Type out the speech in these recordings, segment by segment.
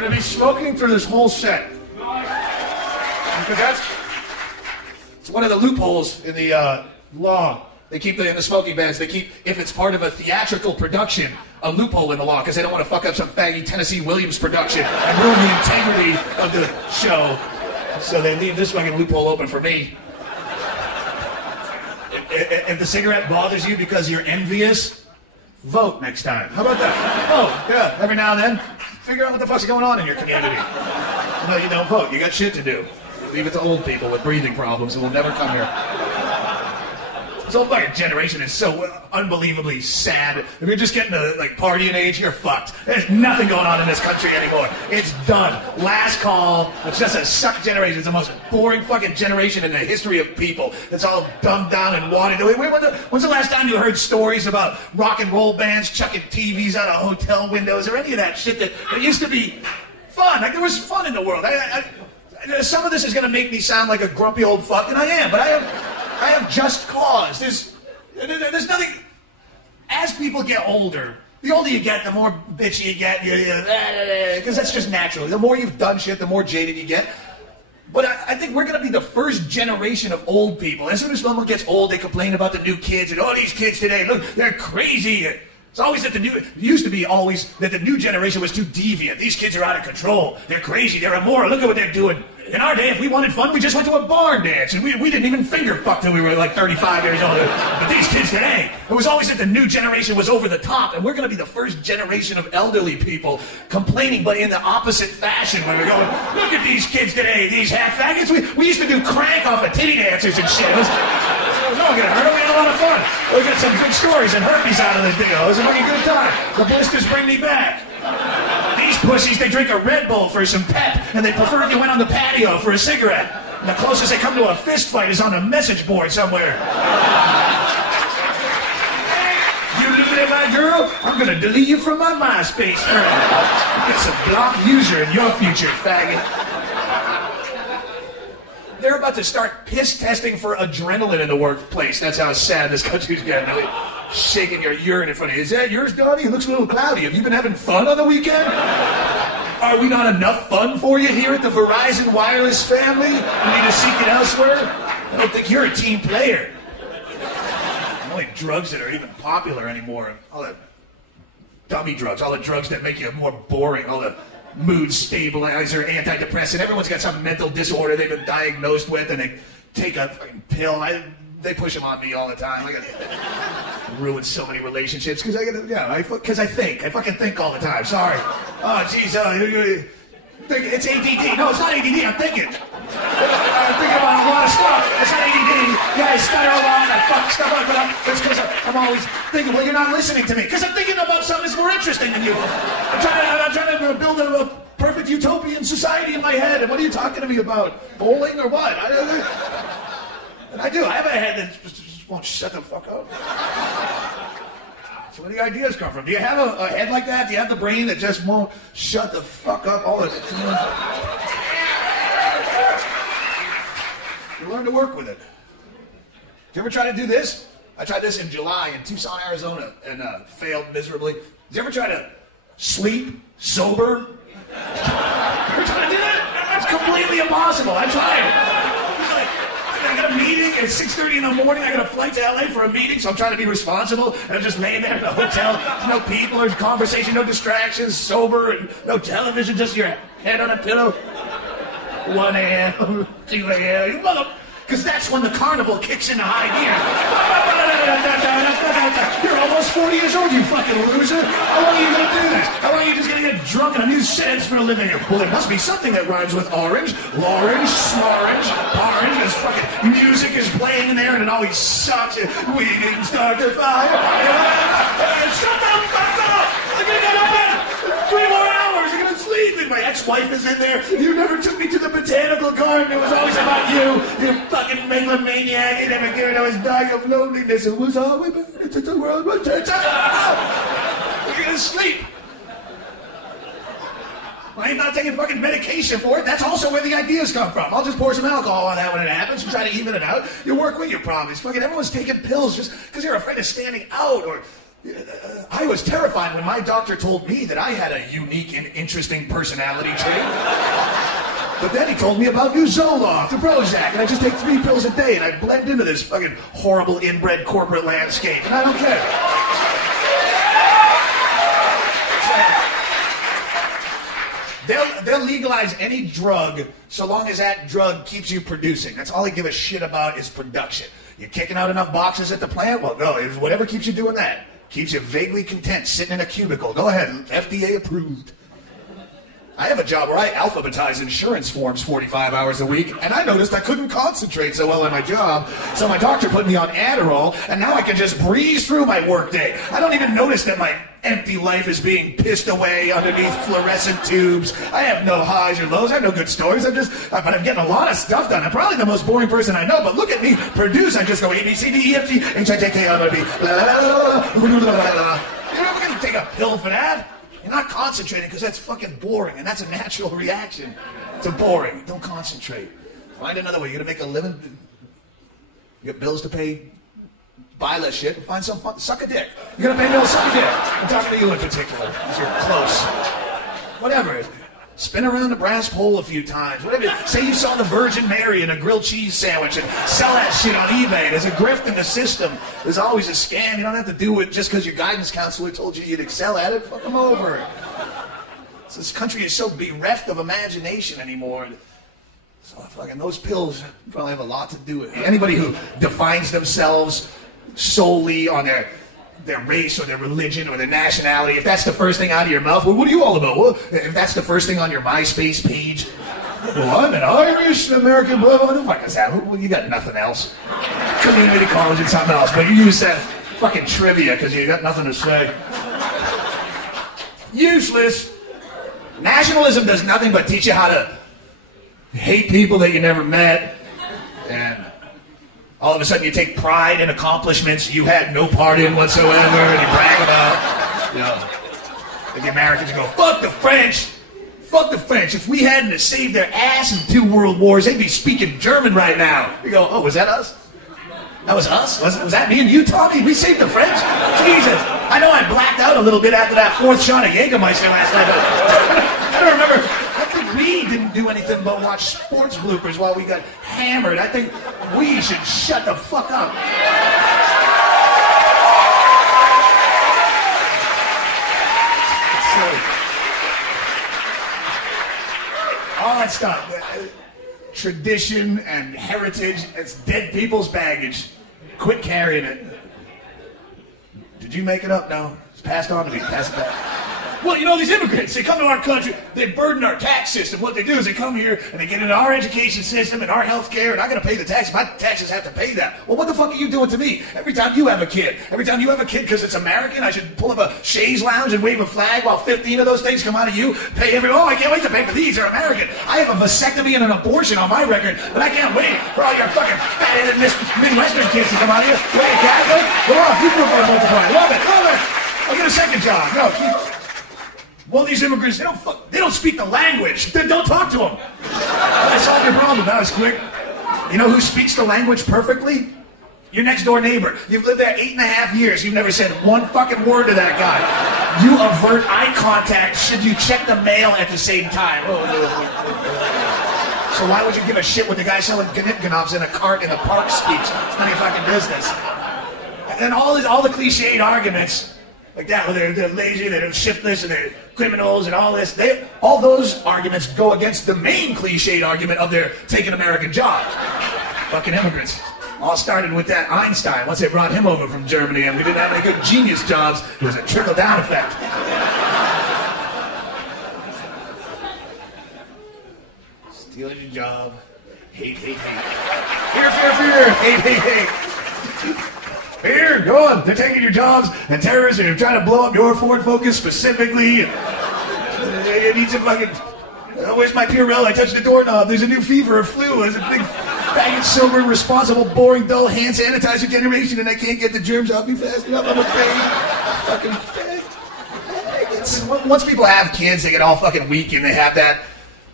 going to be smoking through this whole set. Because it's one of the loopholes in the law. They keep in the smoking bans. They keep, if it's part of a theatrical production, a loophole in the law because they don't want to fuck up some faggy Tennessee Williams production and ruin the integrity of the show. So they leave this fucking loophole open for me. If the cigarette bothers you because you're envious, vote next time. How about that? Vote, yeah. Every now and then, figure out what the fuck's going on in your community. No, you don't vote. You got shit to do. Leave it to old people with breathing problems who will never come here. This whole fucking generation is so unbelievably sad. If you're just getting to like partying age, you're fucked. There's nothing going on in this country anymore. It's done. Last call. It's just a suck generation. It's the most boring fucking generation in the history of people. It's all dumbed down and watered. When's the last time you heard stories about rock and roll bands chucking TVs out of hotel windows or any of that shit that used to be fun? Like there was fun in the world. Some of this is going to make me sound like a grumpy old fuck, and I am, but I have just cause. There's nothing. As people get older, the older you get, the more bitchy you get, because that's just natural. The more you've done shit, the more jaded you get. But I think we're going to be the first generation of old people. As soon as someone gets old, they complain about the new kids, and these kids today, look, they're crazy. It's always that it used to be always that the new generation was too deviant. These kids are out of control. They're crazy. They're immoral. Look at what they're doing. In our day, if we wanted fun, we just went to a barn dance, and we didn't even finger fuck till we were like 35 years old. But these kids today, it was always that the new generation was over the top, and we're going to be the first generation of elderly people complaining, but in the opposite fashion, when we're going, look at these kids today, these half-faggots. We used to do crank off of titty dancers and shit. It was not going to hurt. We had a lot of fun. We got some good stories and herpes out of this deal. It was a fucking good time. The blisters bring me back. These pussies, they drink a Red Bull for some pep, and they prefer if you went on the patio for a cigarette. And the closest they come to a fist fight is on a message board somewhere. You looking at my girl? I'm gonna delete you from my MySpace friend. It's a blocked user in your future, faggot. They're about to start piss testing for adrenaline in the workplace. That's how sad this country's getting. Really shaking your urine in front of you. Is that yours, Donnie? It looks a little cloudy. Have you been having fun on the weekend? Are we not enough fun for you here at the Verizon Wireless family? You need to seek it elsewhere? I don't think you're a team player. The only drugs that are even popular anymore, all the dummy drugs, all the drugs that make you more boring, all the mood stabilizer, antidepressant. Everyone's got some mental disorder they've been diagnosed with, and they take a fucking pill. They push them on me all the time. I ruin so many relationships because I fucking think all the time. Sorry. Oh, jeez. It's ADD. No, it's not ADD. I'm thinking. I'm thinking about a lot of stuff. It's not ADD. Yeah, I stutter a lot. I fuck stuff up. But it's because I'm always thinking, well, you're not listening to me. Because I'm thinking about something that's more interesting than you. I'm trying to build a perfect utopian society in my head. And what are you talking to me about? Bowling or what? And I do. I have a head that just won't shut the fuck up. So where do the ideas come from? Do you have a head like that? Do you have the brain that just won't shut the fuck up all the time? You learn to work with it. Did you ever try to do this? I tried this in July in Tucson, Arizona, and failed miserably. Did you ever try to sleep sober? You ever try to do that? It's completely impossible. I tried. I got a meeting at 6:30 in the morning. I got a flight to LA for a meeting, so I'm trying to be responsible. And I'm just laying there in the hotel. No people or conversation, no distractions, sober, and no television, just your head on a pillow. 1 a.m., 2 a.m., you mother... Because that's when the carnival kicks into high gear. You're almost 40 years old, you fucking loser. How long are you going to do this? How long are you just going to get drunk and use sentence for a living? Well, there must be something that rhymes with orange. Lorange, smorange, orange. This fucking music is playing in there and it always sucks. We didn't start the fire. Shut the fuck up! I'm going to get up in 3 more hours. I'm going to sleep. And my ex-wife is in there. You never took me to the botanical garden. It was always about you. You fucking megalomaniac. You never cared. I was dying of loneliness. It was all we it's the world was turns out. You're going to sleep. I'm not taking fucking medication for it. That's also where the ideas come from. I'll just pour some alcohol on that when it happens and try to even it out. You work with your problems. Fucking everyone's taking pills just because you're afraid of standing out or I was terrified when my doctor told me that I had a unique and interesting personality trait. But then he told me about new Zoloft, the Prozac, and I just take 3 pills a day and I blend into this fucking horrible inbred corporate landscape, and I don't care. They'll legalize any drug so long as that drug keeps you producing. That's all they give a shit about is production. You're kicking out enough boxes at the plant? Well, no, it's whatever keeps you doing that. Keeps you vaguely content sitting in a cubicle. Go ahead, FDA approved. I have a job where I alphabetize insurance forms 45 hours a week, and I noticed I couldn't concentrate so well on my job, so my doctor put me on Adderall, and now I can just breeze through my workday. I don't even notice that my empty life is being pissed away underneath fluorescent tubes. I have no highs or lows. I have no good stories. But I'm getting a lot of stuff done. I'm probably the most boring person I know, but look at me produce. I just go A, B, C, D, E, F, G, H, I, J, K, L, M, N, O, P. You're never going to take a pill for that. You're not concentrating because that's fucking boring, and that's a natural reaction to boring. Don't concentrate. Find another way. You're going to make a living. You got bills to pay. Buy less shit and find some fun. Suck a dick. You're going to pay bills, suck a dick. I'm talking to you in particular because you're close. Whatever. Spin around the brass pole a few times. Whatever. Say you saw the Virgin Mary in a grilled cheese sandwich and sell that shit on eBay. There's a grift in the system. There's always a scam. You don't have to do it just because your guidance counselor told you you'd excel at it. Fuck them over. So this country is so bereft of imagination anymore. So fucking those pills probably have a lot to do with it. Anybody who defines themselves solely on their race or their religion or their nationality, if that's the first thing out of your mouth, well, what are you all about? Well, if that's the first thing on your MySpace page, well, I'm an Irish American, blah, blah, blah. What is that? Well, you got nothing else. Community college and something else, but you use that fucking trivia because you got nothing to say. Useless. Nationalism does nothing but teach you how to hate people that you never met, and all of a sudden you take pride in accomplishments you had no part in whatsoever, and you brag about, you know, like the Americans go, fuck the French. Fuck the French. If we hadn't saved their ass in 2 world wars, they'd be speaking German right now. You go, oh, was that us? That was us? Was that me and you, Tommy? We saved the French? Jesus. I know I blacked out a little bit after that 4th shot of Jägermeister last night, but I don't remember. I think we didn't do anything but watch sports bloopers while we got hammered. I think we should shut the fuck up. All that stuff. Tradition and heritage, it's dead people's baggage. Quit carrying it. Did you make it up? No. It's passed on to me. Pass it back. Well, you know, these immigrants, they come to our country, they burden our tax system. What they do is they come here and they get into our education system and our health care, and I gotta pay the tax. My taxes have to pay that. Well, what the fuck are you doing to me? Every time you have a kid, because it's American, I should pull up a chaise lounge and wave a flag while 15 of those things come out of you, pay oh, I can't wait to pay for these, they're American. I have a vasectomy and an abortion on my record, but I can't wait for all your fucking fat-headed Midwestern kids to come out here. Wait, Catholic? Go on, you prove I multiply. Love it. I'll get a second job. No, well, these immigrants, they don't speak the language. Don't talk to them. I solved your problem. That was quick. You know who speaks the language perfectly? Your next door neighbor. You've lived there 8.5 years. You've never said one fucking word to that guy. You avert eye contact should you check the mail at the same time. So why would you give a shit when the guy selling Gnip-Gnops in a cart in the park speaks? It's none of your fucking business. And all the cliched arguments like that, where they're lazy, they're shiftless, and they're criminals, and all this. All those arguments go against the main cliched argument of their taking American jobs. Fucking immigrants. All started with that Einstein. Once they brought him over from Germany, and we didn't have any good genius jobs, it was a trickle-down effect. Stealing your job. Hate, hate, hate. Fear, fear, fear. Hate, hate, hate. Here, go on. They're taking your jobs, and terrorists are trying to blow up your Ford Focus specifically. It needs a fucking... where's my Purell? I touched the doorknob. There's a new fever or flu. There's a big, faggot, sober, responsible, boring, dull hand sanitizer generation, and I can't get the germs off me fast enough. I'm afraid. Fucking faggots. Once people have kids, they get all fucking weak, and they have that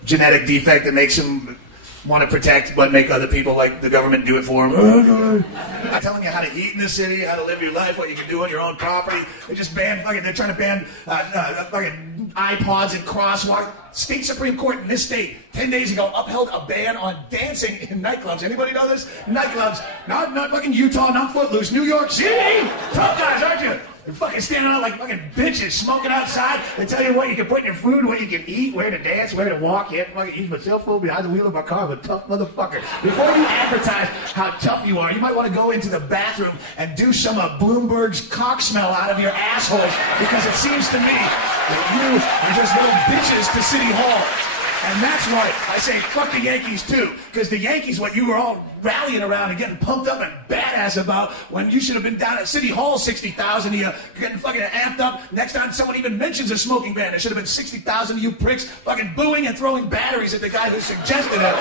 genetic defect that makes them want to protect but make other people like the government do it for them. telling you how to eat in the city, how to live your life, what you can do on your own property. They just banned fucking, they're trying to ban fucking iPods and crosswalk. State Supreme Court in this state 10 days ago upheld a ban on dancing in nightclubs. Anybody know this? Nightclubs, not fucking Utah, not Footloose, New York City. Tough guys, aren't you? They're fucking standing out like fucking bitches, smoking outside. They tell you what you can put in your food, what you can eat, where to dance, where to walk. You have to fucking use my cell phone behind the wheel of my car. I'm a tough motherfucker. Before you advertise how tough you are, you might want to go into the bathroom and do some of Bloomberg's cock smell out of your assholes, because it seems to me that you are just little bitches to City Hall. And that's why I say fuck the Yankees too, because the Yankees, what you were all rallying around and getting pumped up and badass about, when you should have been down at City Hall 60,000 of you getting fucking amped up. Next time someone even mentions a smoking ban, there should have been 60,000 of you pricks fucking booing and throwing batteries at the guy who suggested it.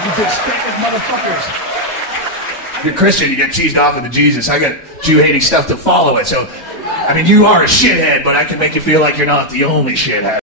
You disrespected motherfuckers. If you're Christian, you get cheesed off with the Jesus. I got Jew-hating stuff to follow it, so I mean, you are a shithead, but I can make you feel like you're not the only shithead.